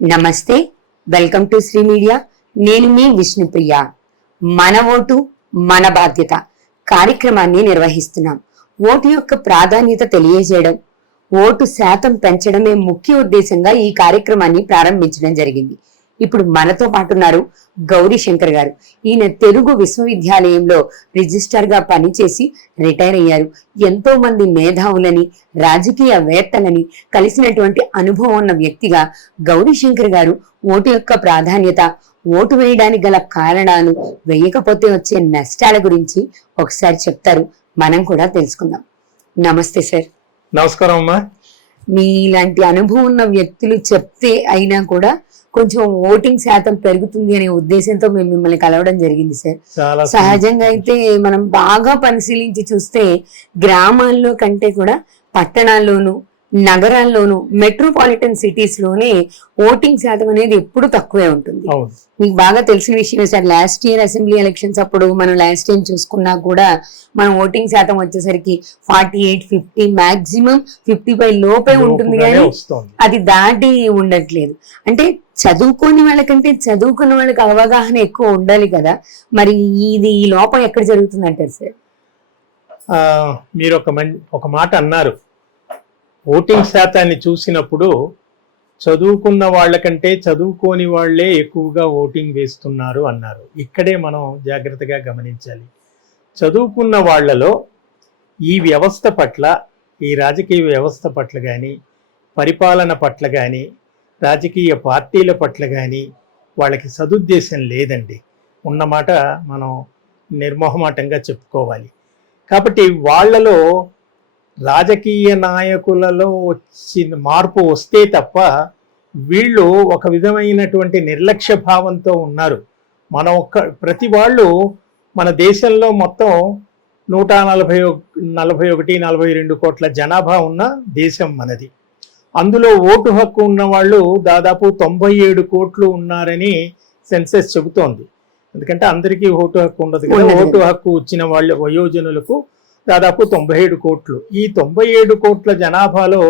నమస్తే welcome to Shri media. నేను మీ విష్ణుప్రియ. మన ఓటు మన బాధ్యత కార్యక్రమాన్ని నిర్వహిస్తున్నాం. ఓటు యొక్క ప్రాధాన్యత తెలియజేయడం ఓటు శాతం పెంచడమే ముఖ్య ఉద్దేశంగా ఈ కార్యక్రమాన్ని ప్రారంభించడం జరిగింది. ఇప్పుడు మనతో పాటు ఉన్నారు గౌరీ శంకర్ గారు. ఈయన తెలుగు విశ్వవిద్యాలయంలో రిజిస్టర్గా పనిచేసి రిటైర్ అయ్యారు. ఎంతో మంది మేధావులని రాజకీయ వేత్తలని కలిసినటువంటి అనుభవం ఉన్న వ్యక్తిగా గౌరీ శంకర్ గారు ఓటు యొక్క ప్రాధాన్యత ఓటు వేయడానికి గల కారణాలు వేయకపోతే వచ్చే నష్టాల గురించి ఒకసారి చెప్తారు. మనం కూడా తెలుసుకుందాం. నమస్తే సార్. నమస్కారం అమ్మా. మీలాంటి అనుభవం ఉన్న వ్యక్తులు చెప్తే అయినా కూడా కొంచెం ఓటింగ్ శాతం పెరుగుతుంది అనే ఉద్దేశంతో మేము మిమ్మల్ని కలవడం జరిగింది సార్. సహజంగా అయితే మనం బాగా పరిశీలించి చూస్తే గ్రామాల్లో కంటే కూడా పట్టణాల్లోనూ నగరాల్లోనూ మెట్రోపాలిటన్ సిటీస్లోనే ఓటింగ్ శాతం అనేది ఎప్పుడు తక్కువే ఉంటుంది. మీకు బాగా తెలిసిన విషయం sir. Last year assembly elections అప్పుడు మనం లాస్ట్ టైం చూసుకున్నా కూడా మనం ఓటింగ్ శాతం వచ్చేసరికి forty eight fifty maximum fifty five లోపే ఉంటుంది కానీ అది దాటి ఉండట్లేదు. అంటే చదువుకోని వాళ్ళకంటే చదువుకున్న వాళ్ళకి అవగాహన ఎక్కువ ఉండాలి కదా. మరి ఇది ఈ లోపం ఎక్కడ జరుగుతుంది అంటారు సార్ మీరు ఒక మం ఒక మాట అన్నారు. ఓటింగ్ శాతాన్ని చూసినప్పుడు చదువుకున్న వాళ్ళకంటే చదువుకోని వాళ్ళే ఎక్కువగా ఓటింగ్ వేస్తున్నారు అన్నారు. ఇక్కడే మనం జాగ్రత్తగా గమనించాలి. చదువుకున్న వాళ్ళలో ఈ వ్యవస్థ పట్ల ఈ రాజకీయ వ్యవస్థ పట్ల కానీ పరిపాలన పట్ల కానీ రాజకీయ పార్టీల పట్ల కానీ వాళ్ళకి సదుద్దేశం లేదండి. ఉన్నమాట మనం నిర్మోహమాటంగా చెప్పుకోవాలి. కాబట్టి వాళ్ళలో రాజకీయ నాయకులలో వచ్చిన మార్పు వస్తే తప్ప వీళ్ళు ఒక విధమైనటువంటి నిర్లక్ష్య భావంతో ఉన్నారు. మన ఒక్క ప్రతి వాళ్ళు మన దేశంలో మొత్తం నూట నలభై నలభై ఒకటి నలభై రెండు కోట్ల జనాభా ఉన్న దేశం మనది. అందులో ఓటు హక్కు ఉన్న వాళ్ళు దాదాపు తొంభై ఏడు కోట్లు ఉన్నారని సెన్సెస్ చెబుతోంది. ఎందుకంటే అందరికీ ఓటు హక్కు ఉండదు కదా. ఓటు హక్కు వచ్చిన వాళ్ళ వయోజనులకు దాదాపు తొంభై ఏడు కోట్లు. ఈ తొంభై ఏడు కోట్ల జనాభాలో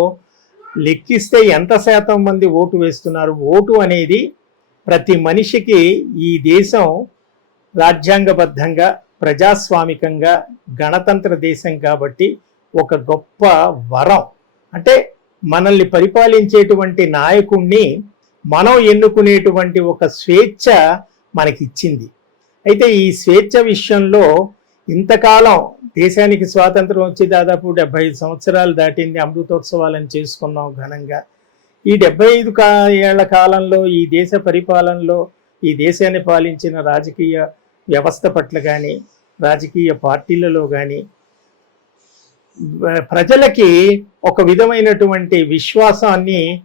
లెక్కిస్తే ఎంత శాతం మంది ఓటు వేస్తున్నారు? ఓటు అనేది ప్రతి మనిషికి ఈ దేశం రాజ్యాంగబద్ధంగా ప్రజాస్వామికంగా గణతంత్ర దేశం కాబట్టి ఒక గొప్ప వరం. అంటే మనల్ని పరిపాలించేటువంటి నాయకుణ్ణి మనం ఎన్నుకునేటువంటి ఒక స్వేచ్ఛ మనకిచ్చింది. అయితే ఈ స్వేచ్ఛ విషయంలో ఇంతకాలం దేశానికి స్వాతంత్రం వచ్చి దాదాపు డెబ్బై ఐదు సంవత్సరాలు దాటింది అమృతోత్సవాలను చేసుకున్నాం ఘనంగా. ఈ డెబ్బై ఐదు కా ఏళ్ళ కాలంలో ఈ దేశ పరిపాలనలో ఈ దేశాన్ని పాలించిన రాజకీయ వ్యవస్థ పట్ల కానీ రాజకీయ పార్టీలలో కానీ ప్రజలకి ఒక విధమైనటువంటి విశ్వాసాన్ని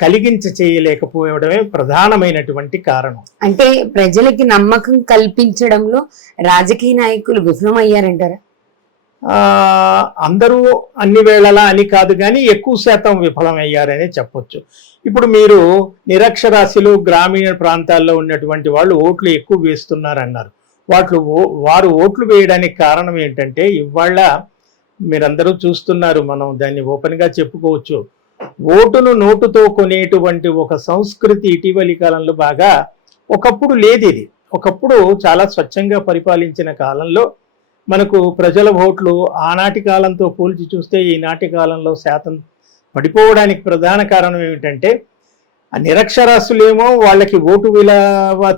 కలిగించ చేయలేకపోవడమే ప్రధానమైనటువంటి కారణం. అంటే ప్రజలకి నమ్మకం కల్పించడంలో రాజకీయ నాయకులు విఫలమయ్యారంటారా? అందరూ అన్ని వేళలా అని కాదు కానీ ఎక్కువ శాతం విఫలమయ్యారని చెప్పొచ్చు. ఇప్పుడు మీరు నిరక్షరాస్యులు గ్రామీణ ప్రాంతాల్లో ఉన్నటువంటి వాళ్ళు ఓట్లు ఎక్కువ వేస్తున్నారన్నారు. ఓ- వారు ఓట్లు వేయడానికి కారణం ఏంటంటే ఇవాళ మీరందరూ చూస్తున్నారు మనం దాన్ని ఓపెన్గా చెప్పుకోవచ్చు. ఓటును నోటుతో కొనేటువంటి ఒక సంస్కృతి ఇటీవలి కాలంలో బాగా ఒకప్పుడు లేదు ఇది ఒకప్పుడు చాలా స్వచ్ఛంగా పరిపాలించిన కాలంలో మనకు ప్రజల ఓట్లు ఆనాటి కాలంతో పోల్చి చూస్తే ఈనాటి కాలంలో శాతం పడిపోవడానికి ప్రధాన కారణం ఏమిటంటే నిరక్షరాస్యులేమో వాళ్ళకి ఓటు విలువ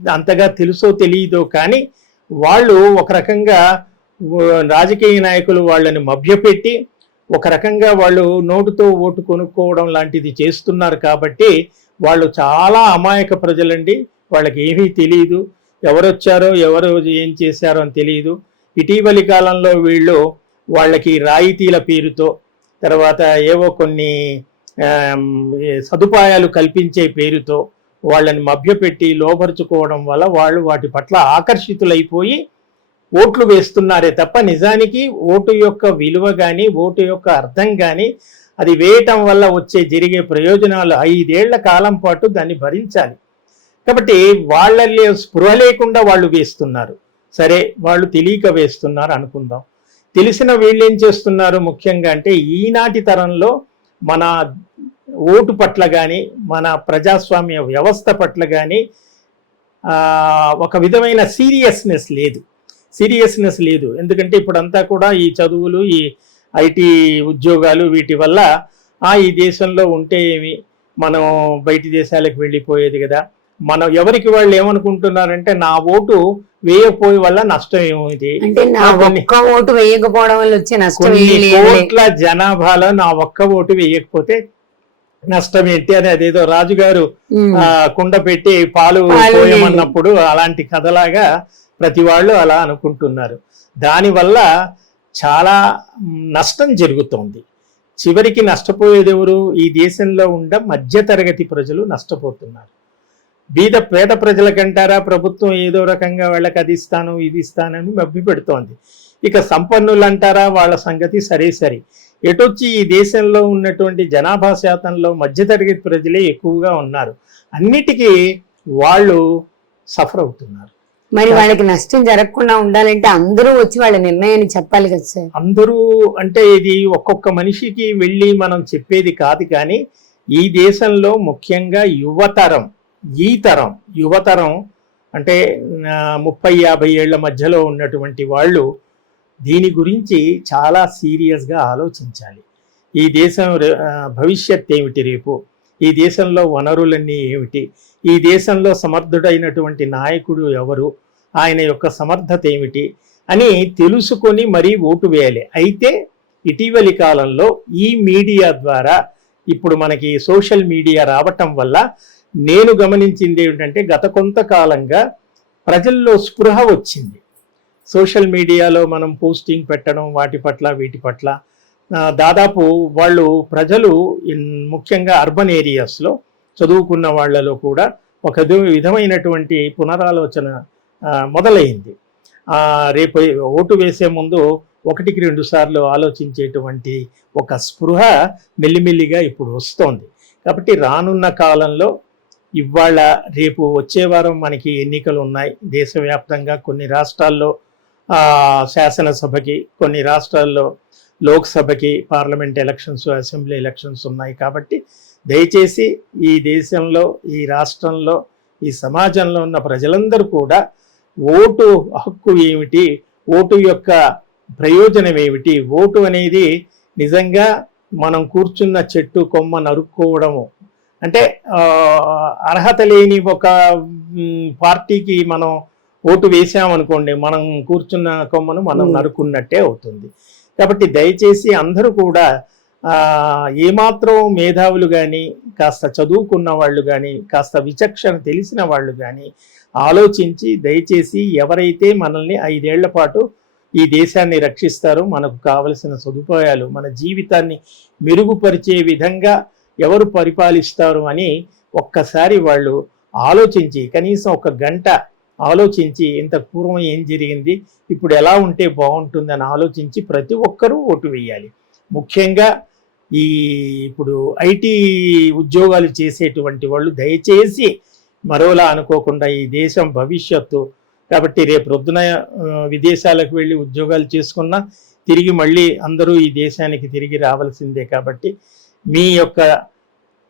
అంతగా తెలుసో తెలియదో కానీ వాళ్ళు ఒక రకంగా రాజకీయ నాయకులు వాళ్ళని మభ్యపెట్టి ఒక రకంగా వాళ్ళు నోటుతో ఓటు కొనుక్కోవడం లాంటిది చేస్తున్నారు కాబట్టి వాళ్ళు చాలా అమాయక ప్రజలండి. వాళ్ళకి ఏమీ తెలియదు ఎవరొచ్చారో ఎవరు ఏం చేశారో అని తెలియదు ఇటీవలి కాలంలో వీళ్ళు వాళ్ళకి రాయితీల పేరుతో తర్వాత ఏవో కొన్ని సదుపాయాలు కల్పించే పేరుతో వాళ్ళని మభ్యపెట్టి లోపరుచుకోవడం వల్ల వాళ్ళు వాటి పట్ల ఆకర్షితులైపోయి ఓట్లు వేస్తున్నారే తప్ప నిజానికి ఓటు యొక్క విలువ కానీ ఓటు యొక్క అర్థం కానీ అది వేయటం వల్ల వచ్చే జరిగే ప్రయోజనాలు ఐదేళ్ళ కాలం పాటు దాన్ని భరించాలి. కాబట్టి వాళ్ళల్లో స్పృహ లేకుండా వాళ్ళు వేస్తున్నారు. సరే వాళ్ళు తెలియక వేస్తున్నారు అనుకుందాం. తెలిసిన వీళ్ళు ఏం చేస్తున్నారు ముఖ్యంగా అంటే ఈనాటి తరంలో మన ఓటు పట్ల కానీ మన ప్రజాస్వామ్య వ్యవస్థ పట్ల కానీ ఒక విధమైన సీరియస్నెస్ లేదు. సీరియస్నెస్ లేదు. ఎందుకంటే ఇప్పుడంతా కూడా ఈ చదువులు ఈ ఐటీ ఉద్యోగాలు వీటి వల్ల ఆ ఈ దేశంలో ఉంటే ఏమి? మనం బయటి దేశాలకు వెళ్ళిపోయేది కదా. మనం ఎవరికి వాళ్ళు ఏమనుకుంటున్నారంటే నా ఓటు వేయకపోయే వల్ల నష్టం అంటే నా ఒక్క ఓటు వేయకపోవడం వల్ల వచ్చే నష్టం. కోట్ల జనాభాలో నా ఒక్క ఓటు వేయకపోతే నష్టం ఏంటి అని అదేదో రాజుగారు కుండ పెట్టి పాలు పోయమన్నప్పుడు అలాంటి కథలాగా ప్రతి వాళ్ళు అలా అనుకుంటున్నారు. దానివల్ల చాలా నష్టం జరుగుతోంది. చివరికి నష్టపోయేది ఎవరు? ఈ దేశంలో ఉండ మధ్యతరగతి ప్రజలు నష్టపోతున్నారు. బీద పేద ప్రజలకంటారా ప్రభుత్వం ఏదో రకంగా వాళ్ళకి అది ఇస్తాను ఇది ఇస్తానని మభ్య పెడుతోంది ఇక సంపన్నులు అంటారా? వాళ్ళ సంగతి సరే సరే. ఎటొచ్చి ఈ దేశంలో ఉన్నటువంటి జనాభా శాతంలో మధ్యతరగతి ప్రజలే ఎక్కువగా ఉన్నారు. అన్నిటికీ వాళ్ళు సఫర్ అవుతున్నారు. మరి వాళ్ళకి నష్టం జరగకుండా ఉండాలంటే అందరూ వచ్చి వాళ్ళ నిర్ణయాన్ని చెప్పాలి కదా సార్. అందరూ అంటే ఇది ఒక్కొక్క మనిషికి వెళ్ళి మనం చెప్పేది కాదు కానీ ఈ దేశంలో ముఖ్యంగా యువతరం ఈ తరం యువతరం అంటే ముప్పై యాభై ఏళ్ళ మధ్యలో ఉన్నటువంటి వాళ్ళు దీని గురించి చాలా సీరియస్గా ఆలోచించాలి. ఈ దేశం భవిష్యత్ ఏమిటి రేపు? ఈ దేశంలో వనరులన్నీ ఏమిటి? ఈ దేశంలో సమర్థుడైనటువంటి నాయకుడు ఎవరు? ఆయన యొక్క సమర్థత ఏమిటి అని తెలుసుకొని మరీ ఓటు వేయాలి. అయితే ఇటీవలి కాలంలో ఈ మీడియా ద్వారా ఇప్పుడు మనకి సోషల్ మీడియా రావటం వల్ల నేను గమనించింది ఏమిటంటే గత కొంతకాలంగా ప్రజల్లో స్పృహ వచ్చింది. సోషల్ మీడియాలో మనం పోస్టింగ్ పెట్టడం వాటి పట్ల వీటి పట్ల. దాదాపు వాళ్ళు ప్రజలు ముఖ్యంగా అర్బన్ ఏరియాస్లో చదువుకున్న వాళ్ళలో కూడా ఒక విధ- విధమైనటువంటి పునరాలోచన మొదలైంది. రేపు ఓటు వేసే ముందు ఒకటికి రెండు సార్లు ఆలోచించేటువంటి ఒక స్పృహ మెల్లిమెల్లిగా ఇప్పుడు వస్తోంది. కాబట్టి రానున్న కాలంలో ఇవాళ రేపు వచ్చే వారం మనకి ఎన్నికలు ఉన్నాయి. దేశవ్యాప్తంగా కొన్ని రాష్ట్రాల్లో శాసనసభకి కొన్ని రాష్ట్రాల్లో లోక్సభకి పార్లమెంట్ ఎలక్షన్స్ అసెంబ్లీ ఎలక్షన్స్ ఉన్నాయి. కాబట్టి దయచేసి ఈ దేశంలో ఈ రాష్ట్రంలో ఈ సమాజంలో ఉన్న ప్రజలందరూ కూడా ఓటు హక్కు ఏమిటి? ఓటు యొక్క ప్రయోజనం ఏమిటి? ఓటు అనేది నిజంగా మనం కూర్చున్న చెట్టు కొమ్మ నరుక్కోవడము. అంటే అర్హత లేని ఒక పార్టీకి మనం ఓటు వేసామనుకోండి మనం కూర్చున్న కొమ్మను మనం. నరుకున్నట్టే అవుతుంది. కాబట్టి దయచేసి అందరూ కూడా ఏమాత్రం మేధావులు కానీ కాస్త చదువుకున్న వాళ్ళు కానీ కాస్త విచక్షణ తెలిసిన వాళ్ళు కానీ ఆలోచించి దయచేసి ఎవరైతే మనల్ని ఐదేళ్ళ పాటు ఈ దేశాన్ని రక్షిస్తారో మనకు కావలసిన సదుపాయాలు మన జీవితాన్ని మెరుగుపరిచే విధంగా ఎవరు పరిపాలిస్తారు అని ఒక్కసారి వాళ్ళు ఆలోచించి కనీసం ఒక గంట ఆలోచించి ఇంత పూర్వం ఏం జరిగింది? ఇప్పుడు ఎలా ఉంటే బాగుంటుందని ఆలోచించి ప్రతి ఒక్కరూ ఓటు వేయాలి. ముఖ్యంగా ఈ ఇప్పుడు ఐటీ ఉద్యోగాలు చేసేటువంటి వాళ్ళు దయచేసి మరోలా అనుకోకుండా ఈ దేశం భవిష్యత్తు కాబట్టి రేపు రొద్దున విదేశాలకు వెళ్ళి ఉద్యోగాలు చేసుకున్నా తిరిగి మళ్ళీ అందరూ ఈ దేశానికి తిరిగి రావాల్సిందే కాబట్టి మీ యొక్క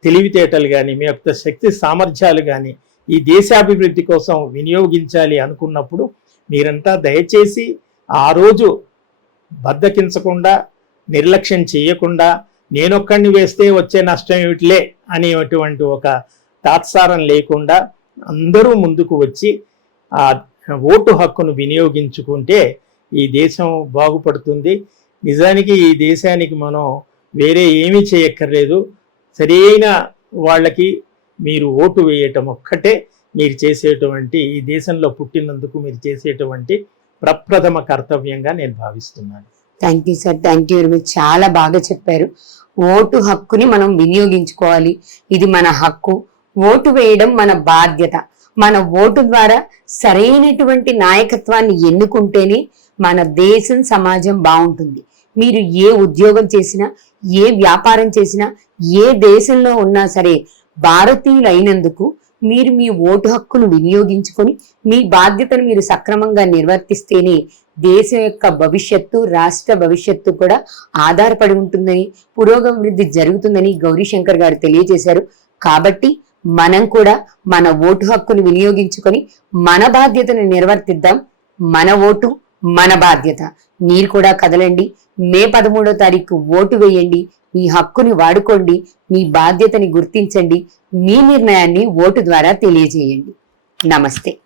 తెలివితేటలు కానీ మీ యొక్క శక్తి సామర్థ్యాలు కానీ ఈ దేశాభివృద్ధి కోసం వినియోగించాలి అనుకున్నప్పుడు మీరంతా దయచేసి ఆ రోజు బద్దకించకుండా నిర్లక్ష్యం చేయకుండా నేనొక్కడిని వేస్తే వచ్చే నష్టం ఏమిటిలే అనేటువంటి ఒక తాత్సారం లేకుండా అందరూ ముందుకు వచ్చి ఆ ఓటు హక్కును వినియోగించుకుంటే ఈ దేశం బాగుపడుతుంది. నిజానికి ఈ దేశానికి మనం వేరే ఏమీ చేయక్కర్లేదు. సరైన వాళ్ళకి మీరు ఓటు వేయటం ఒక్కటే మీరు చేసేటువంటి ఈ దేశంలో పుట్టినందుకు మీరు చేసేటువంటి ప్రప్రథమ కర్తవ్యంగా నేను భావిస్తున్నాను. Thank you sir thank you very much చాలా బాగా చెప్పారు. ఓటు హక్కుని మనం వినియోగించుకోవాలి. ఇది మన హక్కు. ఓటు వేయడం మన బాధ్యత. మన ఓటు ద్వారా సరైనటువంటి నాయకత్వాన్ని ఎన్నుకుంటేనే మన దేశం సమాజం బాగుంటుంది. మీరు ఏ ఉద్యోగం చేసినా ఏ వ్యాపారం చేసినా ఏ దేశంలో ఉన్నా సరే భారతీయులు అయినందుకు మీరు మీ ఓటు హక్కును వినియోగించుకొని మీ బాధ్యతను మీరు సక్రమంగా నిర్వర్తిస్తేనే దేశం యొక్క భవిష్యత్తు రాష్ట్ర భవిష్యత్తు కూడా ఆధారపడి ఉంటుందని పురోగవృద్ధి జరుగుతుందని గౌరీశంకర్ గారు తెలియజేశారు. కాబట్టి మనం కూడా మన ఓటు హక్కును వినియోగించుకొని మన బాధ్యతను నిర్వర్తిద్దాం. మన ఓటు మన బాధ్యత. మీరు కూడా కదలండి. మే పదమూడో తారీఖు ఓటు వేయండి. మీ హక్కుని వాడుకోండి. మీ బాధ్యతని గుర్తించండి. మీ నిర్ణయాన్ని ఓటు ద్వారా తెలియజేయండి. నమస్తే.